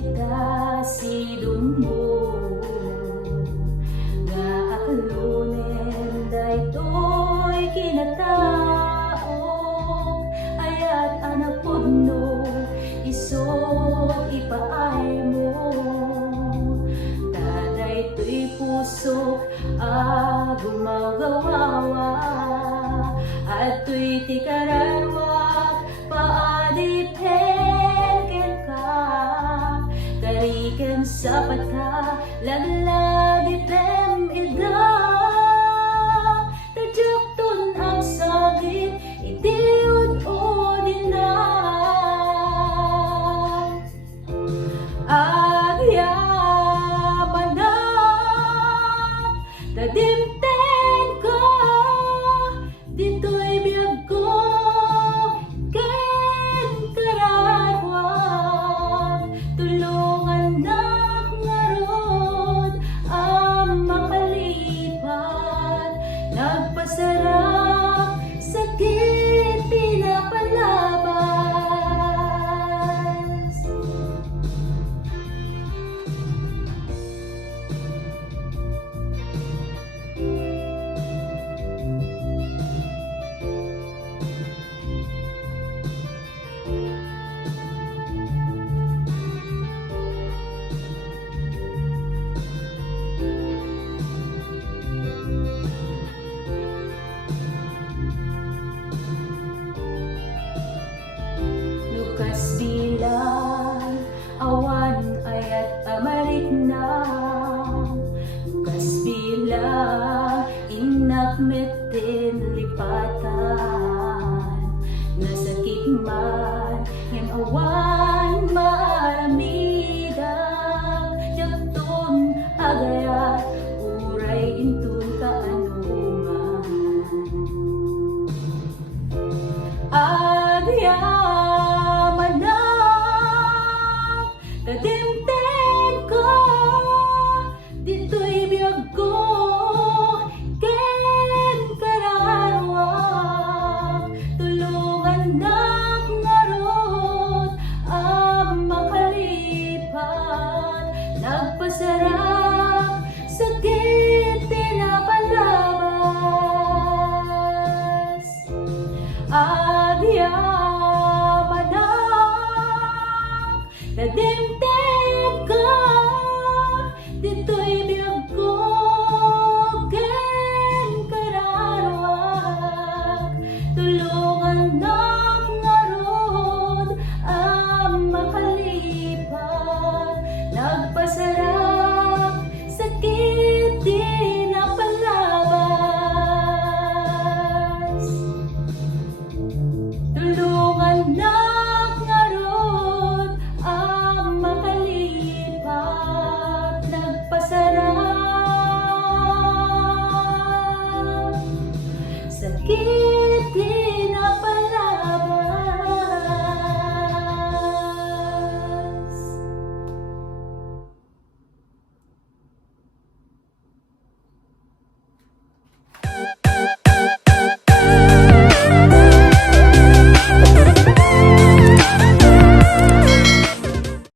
ita si dumbo nga akalunen daytoy kinataog ayat anak pudno iso ipaay mo daytoy puso gumagawawa at to'y tikararwag paadipen ka kariken sapat ka laglagi pem ida tadyak tun ang sagit itiud-udin na Agyamanak na dimteng ka dito'y biag ko ken kararwag tulungan nak ngarod ang makalipat nagpasarap sakit pinapalabas Lukas bilang awan ayat amarik na Lukas bilang inak metin lipatan nasakit man ngem awan maaramidang yakton agayat uray intun kaanuman Agyamanak na dimteng ka dito'y biag ko ken kararwag tulungan nak ngarod ang makalipat nagpasarap sakit pinapalabas Agyamanak na dimteng ka dito'y biag ko ken kararwag tulungan nak ngarod ang makalipat nagpasarap sakit pinapalabas tulungan nak ngarod ang makalipat nagpasarap sakit pinapalabas